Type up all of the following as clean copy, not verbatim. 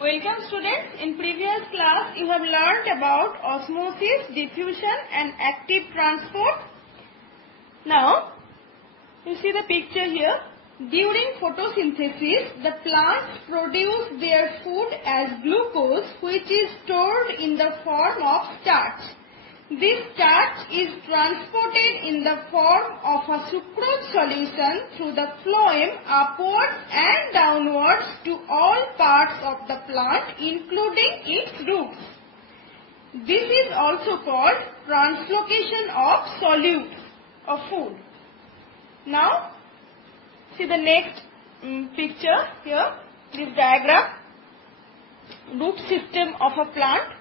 Welcome students. In previous class you have learnt about osmosis, diffusion and active transport. Now you see the picture here. During photosynthesis the plants produce their food as glucose, which is stored in the form of starch. This starch is transported in the form of a sucrose solution through the phloem upwards and downwards to all parts of the plant, including its roots. This is also called translocation of solutes of food. Now see the next picture here, this diagram, root system of a plant.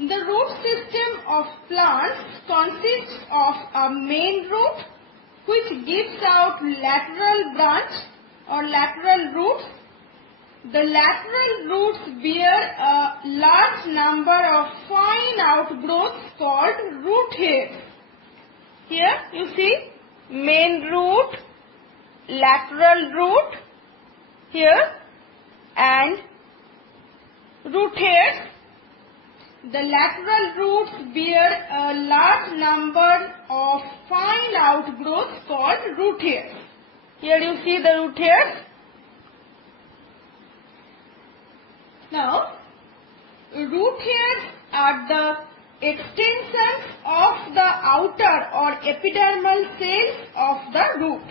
The root system of plants consists of a main root which gives out lateral branch or lateral roots. The lateral roots bear a large number of fine outgrowths called root hairs. Here you see main root, lateral root here and root hairs. The lateral roots bear a large number of fine outgrowths called root hairs. Here you see the root hairs. Now, root hairs are the extensions of the outer or epidermal cells of the root.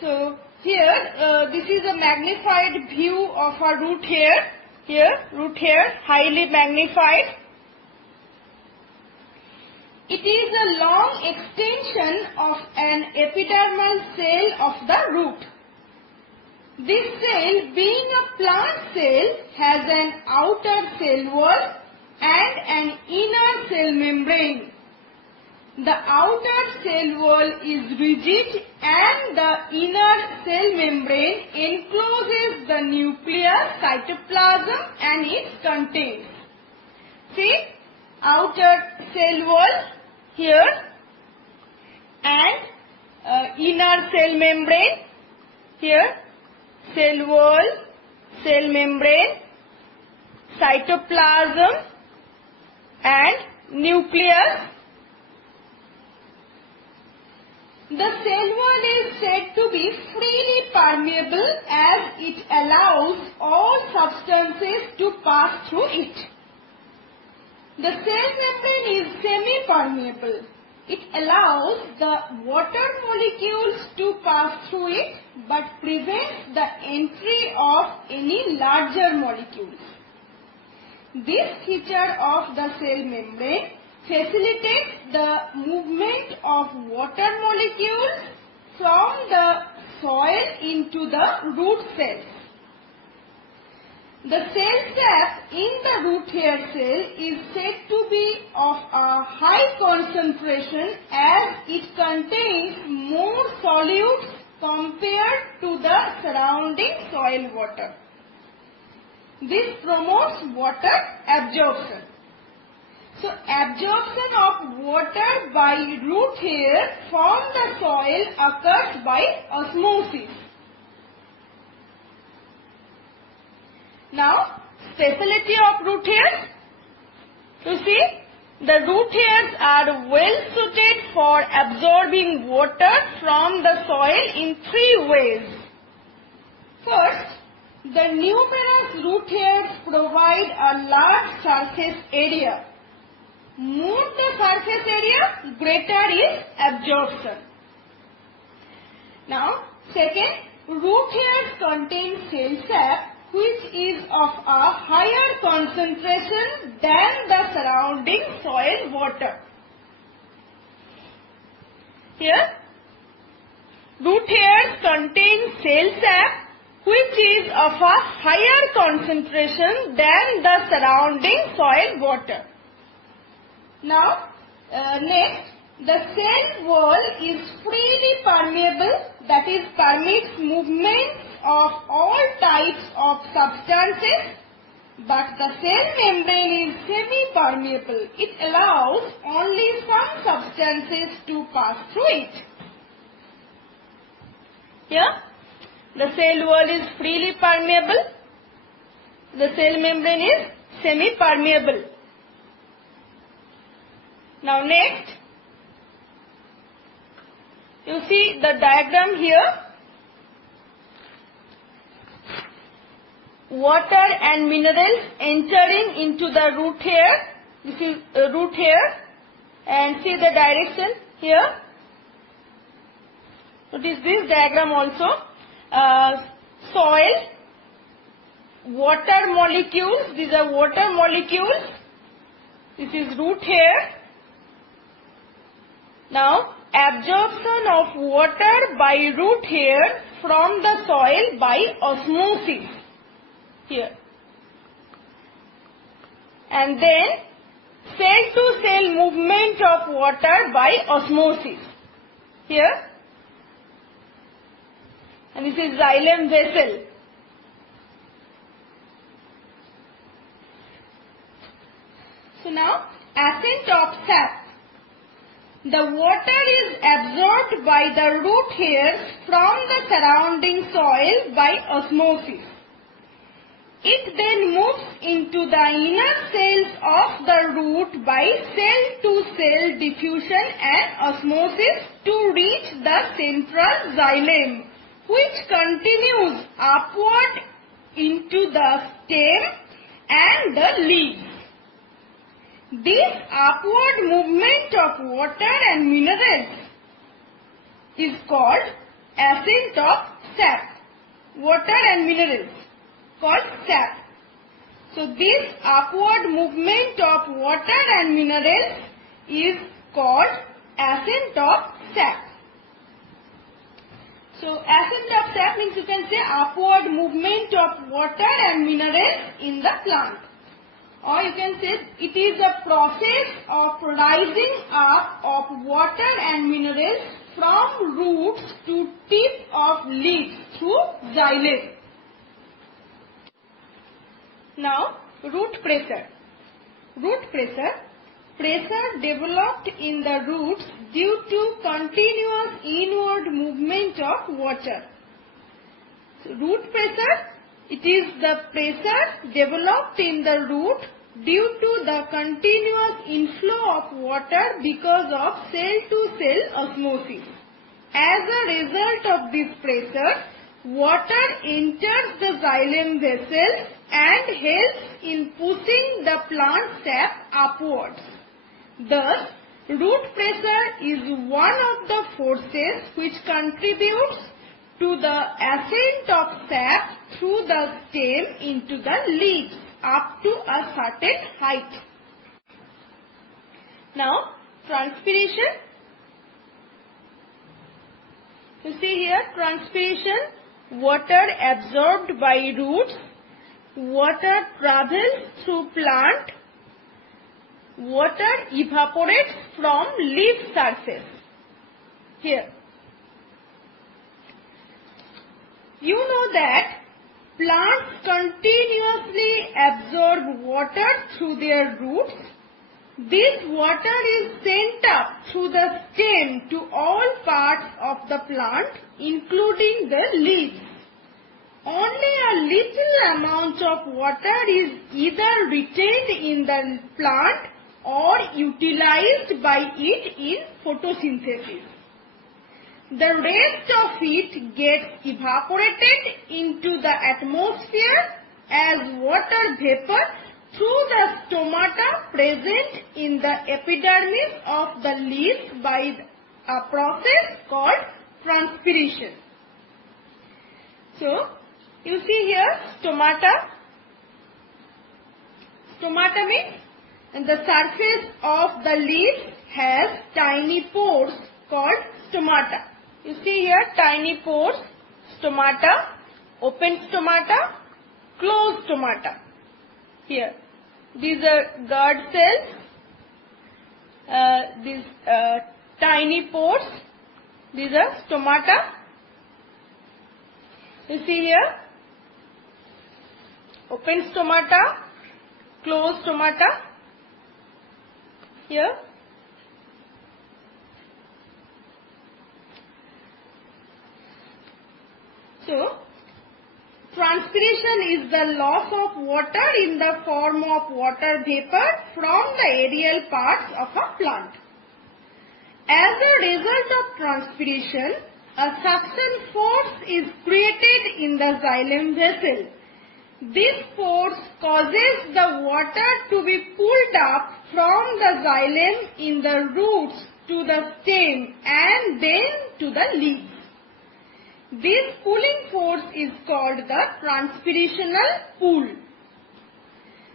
So, here this is a magnified view of a root hair. Here, root hair, highly magnified. It is a long extension of an epidermal cell of the root. This cell, being a plant cell, has an outer cell wall and an inner cell membrane. The outer cell wall is rigid and the inner cell membrane encloses the nucleus, cytoplasm and its contents. See, outer cell wall here and inner cell membrane here, cell wall, cell membrane, cytoplasm and nucleus. The cell wall is said to be freely permeable as it allows all substances to pass through it. The cell membrane is semi-permeable. It allows the water molecules to pass through it but prevents the entry of any larger molecules. This feature of the cell membrane facilitates the movement of water molecules from the soil into the root cells. The cell sap in the root hair cell is said to be of a high concentration as it contains more solutes compared to the surrounding soil water. This promotes water absorption. So, absorption of water by root hair from the soil occurs by osmosis. Now, speciality of root hairs. You see, the root hairs are well suited for absorbing water from the soil in three ways. First, the numerous root hairs provide a large surface area. More the surface area, greater is absorption. Now, second, root hairs contain cell sap which is of a higher concentration than the surrounding soil water. Here, root hairs contain cell sap which is of a higher concentration than the surrounding soil water. Now, next, the cell wall is freely permeable, that is, permits movements of all types of substances, but the cell membrane is semi-permeable. It allows only some substances to pass through it. Here, The cell wall is freely permeable. The cell membrane is semi-permeable. Now next, you see the diagram here. Water and minerals entering into the root hair. This is root hair, and see the direction here. Notice this diagram also. Soil, water molecules. These are water molecules. This is root hair. Now, absorption of water by root hair from the soil by osmosis here. And then cell to cell movement of water by osmosis here. And this is xylem vessel. So now, ascent of sap. The water is absorbed by the root hairs from the surrounding soil by osmosis. It then moves into the inner cells of the root by cell-to-cell diffusion and osmosis to reach the central xylem, which continues upward into the stem and the leaves. This upward movement of water and minerals is called ascent of sap. Water and minerals called sap. So this upward movement of water and minerals is called ascent of sap. So ascent of sap means you can say upward movement of water and minerals in the plant. Or you can say it is a process of rising up of water and minerals from roots to tip of leaves through xylem. Now, root pressure. Root pressure. Pressure developed in the roots due to continuous inward movement of water. So, root pressure, it is the pressure developed in the root due to the continuous inflow of water because of cell-to-cell osmosis. As a result of this pressure, water enters the xylem vessel and helps in pushing the plant sap upwards. Thus, root pressure is one of the forces which contributes to the ascent of sap through the stem into the leaves up to a certain height. Now, transpiration. You see here, transpiration, water absorbed by roots, water travels through plant, water evaporates from leaf surface. Here, you know that plants continuously absorb water through their roots. This water is sent up through the stem to all parts of the plant, including the leaves. Only a little amount of water is either retained in the plant or utilized by it in photosynthesis. The rest of it gets evaporated into the atmosphere as water vapor through the stomata present in the epidermis of the leaves by a process called transpiration. So, you see here stomata. Stomata means the surface of the leaf has tiny pores called stomata. You see here tiny pores, stomata, open stomata, closed stomata. Here, these are guard cells, these tiny pores, these are stomata. You see here, open stomata, closed stomata. Here, so Transpiration is the loss of water in the form of water vapor from the aerial parts of a plant. As a result of transpiration, a suction force is created in the xylem vessel. This force causes the water to be pulled up from the xylem in the roots to the stem and then to the leaves. This pulling force is called the transpirational pull.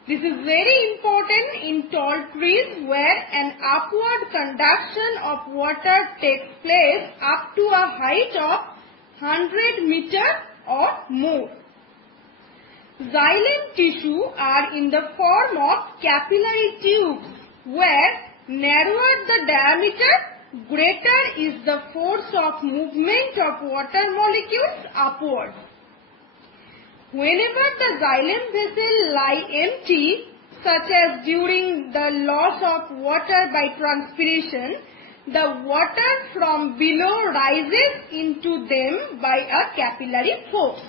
This is very important in tall trees where an upward conduction of water takes place up to a height of 100 meters or more. Xylem tissue are in the form of capillary tubes where narrower the diameter, greater is the force of movement of water molecules upward. Whenever the xylem vessel lie empty, such as during the loss of water by transpiration, the water from below rises into them by a capillary force.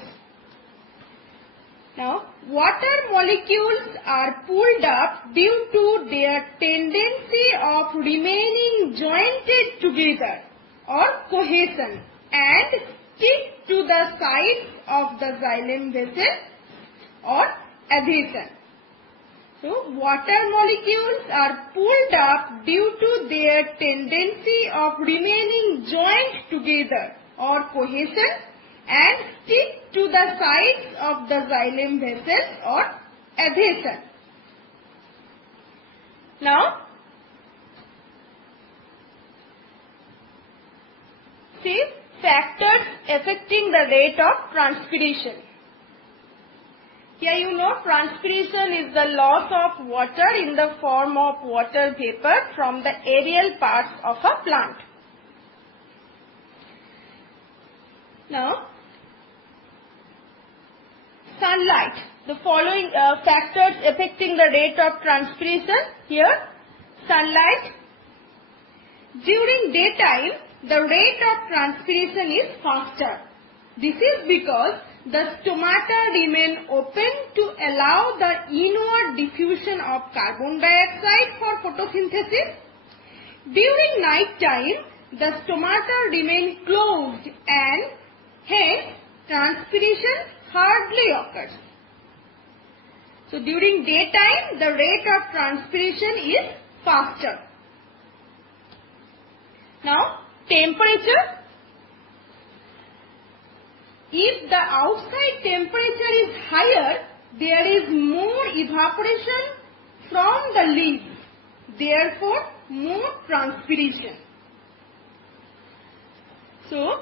Now, water molecules are pulled up due to their tendency of remaining jointed together or cohesion and stick to the sides of the xylem vessel or adhesion. So, water molecules are pulled up due to their tendency of remaining joined together or cohesion and stick to the sides of the xylem vessel or adhesion. Now, see factors affecting the rate of transpiration. Here you know transpiration is the loss of water in the form of water vapor from the aerial parts of a plant. Now, sunlight. The following factors affecting the rate of transpiration. Here, sunlight. During daytime, the rate of transpiration is faster. This is because the stomata remain open to allow the inward diffusion of carbon dioxide for photosynthesis. During night time, the stomata remain closed and hence transpiration hardly occurs. So during daytime, the rate of transpiration is faster. Now, temperature. If the outside temperature is higher, there is more evaporation from the leaves, therefore more transpiration. So,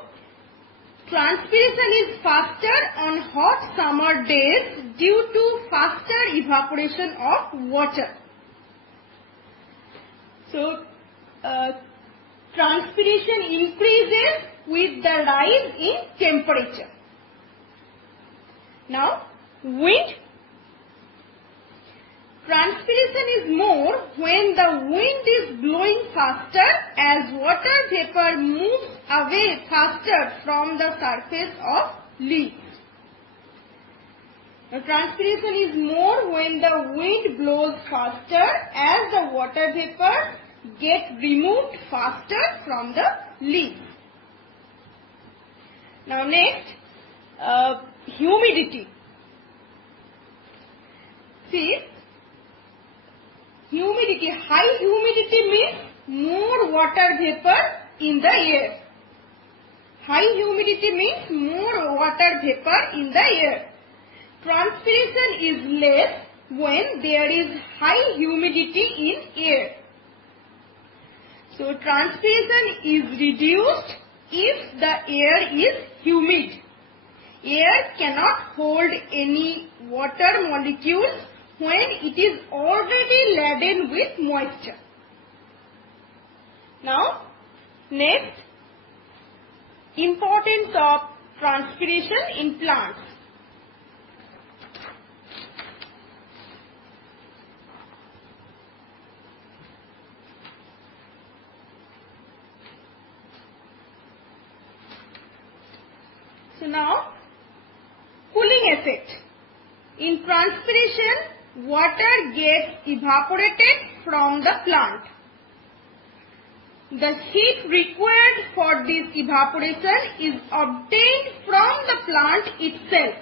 transpiration is faster on hot summer days due to faster evaporation of water. So, transpiration increases with the rise in temperature. Now, wind. Transpiration is more when the wind is blowing faster as water vapor moves away faster from the surface of leaves. Now, transpiration is more when the wind blows faster as the water vapor gets removed faster from the leaves. Now next, humidity. See, humidity, high humidity means more water vapor in the air. High humidity means more water vapor in the air. Transpiration is less when there is high humidity in air. So transpiration is reduced if the air is humid. Air cannot hold any water molecules when it is already laden with moisture. Now, next, importance of transpiration in plants. So now, cooling effect. In transpiration, water gets evaporated from the plant. The heat required for this evaporation is obtained from the plant itself,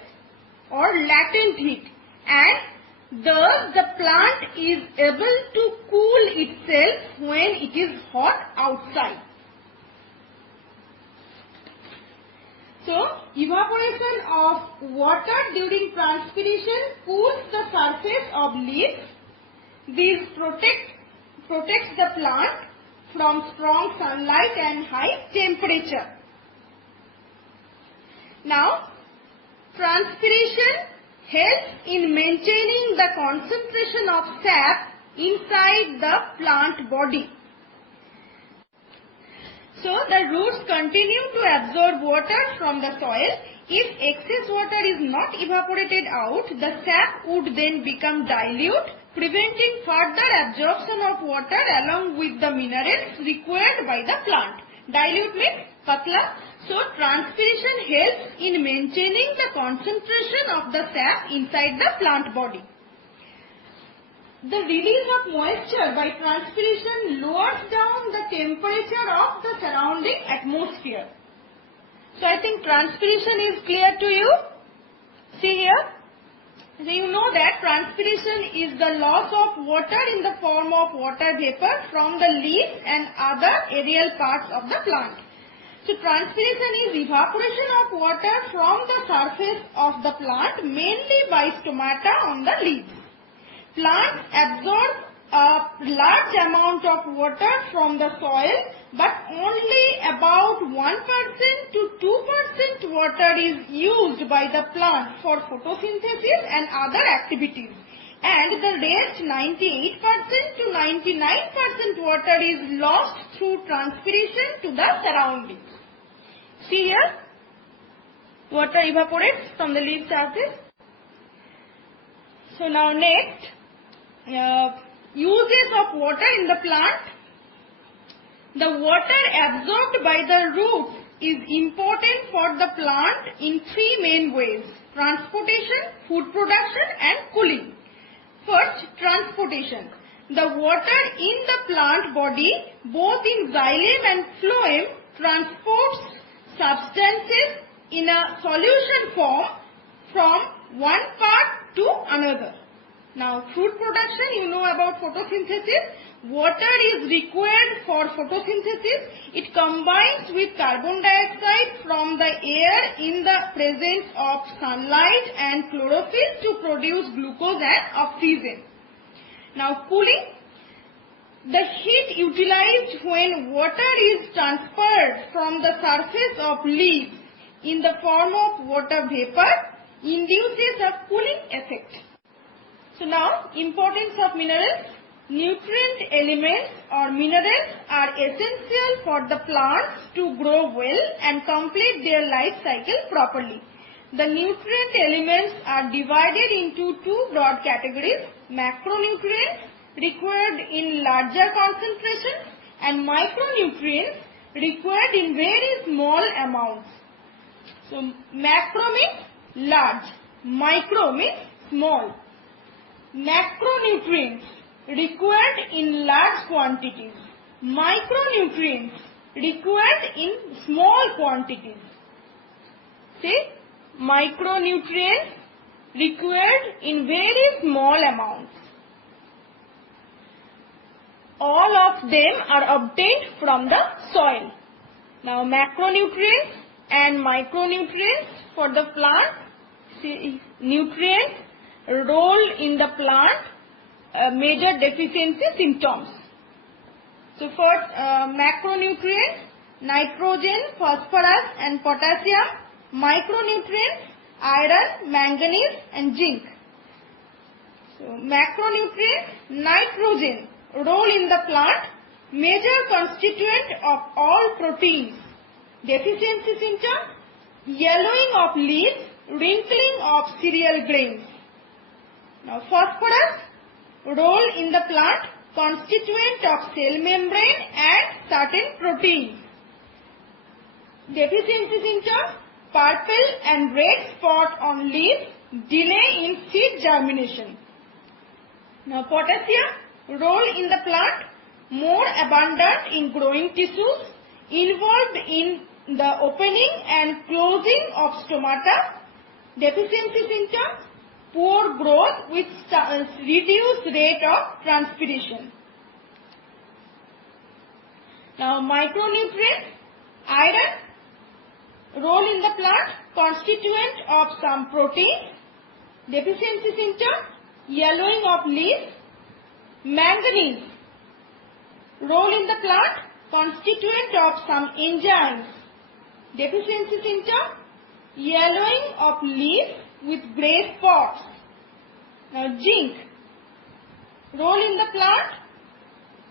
or latent heat, and thus the plant is able to cool itself when it is hot outside. So, evaporation of water during transpiration cools the surface of leaves. This protects the plant from strong sunlight and high temperature. Now, transpiration helps in maintaining the concentration of sap inside the plant body. So, the roots continue to absorb water from the soil. If excess water is not evaporated out, the sap would then become dilute, preventing further absorption of water along with the minerals required by the plant. Dilute means patla. So, transpiration helps in maintaining the concentration of the sap inside the plant body. The release of moisture by transpiration lowers down the temperature of the surrounding atmosphere. So, I think transpiration is clear to you. See here. So, you know that transpiration is the loss of water in the form of water vapor from the leaves and other aerial parts of the plant. So, transpiration is evaporation of water from the surface of the plant, mainly by stomata on the leaves. Plants absorb a large amount of water from the soil, but only about 1% to 2% water is used by the plant for photosynthesis and other activities, and the rest 98% to 99% water is lost through transpiration to the surroundings. See here, water evaporates from the leaf surface. So now next, uses of water in the plant. The water absorbed by the roots is important for the plant in three main ways: transportation, food production and cooling. First, transportation. The water in the plant body, both in xylem and phloem, transports substances in a solution form from one part to another. Now, food production, you know about photosynthesis. Water is required for photosynthesis. It combines with carbon dioxide from the air in the presence of sunlight and chlorophyll to produce glucose and oxygen. Now, cooling. The heat utilized when water is transferred from the surface of leaves in the form of water vapor induces a cooling effect. So now, importance of minerals. Nutrient elements or minerals are essential for the plants to grow well and complete their life cycle properly. The nutrient elements are divided into two broad categories: macronutrients required in larger concentrations and micronutrients required in very small amounts. So, macro means large, micro means small. Macronutrients required in large quantities, micronutrients required in small quantities. See, micronutrients required in very small amounts. All of them are obtained from the soil. Now, macronutrients and micronutrients for the plant. See, nutrients role in the plant, major deficiency symptoms. So, for macronutrients, nitrogen, phosphorus and potassium. Micronutrients, iron, manganese and zinc. So, macronutrients, nitrogen, role in the plant, major constituent of all proteins. Deficiency symptom, yellowing of leaves, wrinkling of cereal grains. Now, phosphorus, role in the plant, constituent of cell membrane and certain proteins. Deficiency symptoms, purple and red spot on leaves, delay in seed germination. Now potassium, role in the plant, more abundant in growing tissues, involved in the opening and closing of stomata. Deficiency symptoms, poor growth with reduced rate of transpiration. Now micronutrients, iron, role in the plant, constituent of some proteins. Deficiency symptoms, yellowing of leaves. Manganese, role in the plant, constituent of some enzymes. Deficiency symptom, yellowing of leaves with grey spots. Now zinc, role in the plant,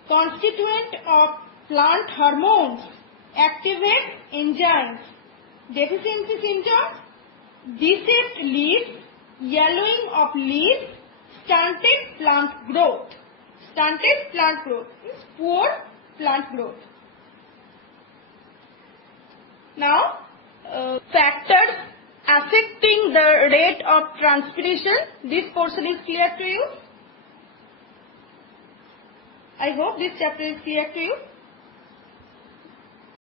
constituent of plant hormones, activate enzymes. Deficiency symptoms, deceived leaves, yellowing of leaves, stunted plant growth. Stunted plant growth is poor plant growth. Now, factors affecting the rate of transpiration. This portion is clear to you. I hope this chapter is clear to you.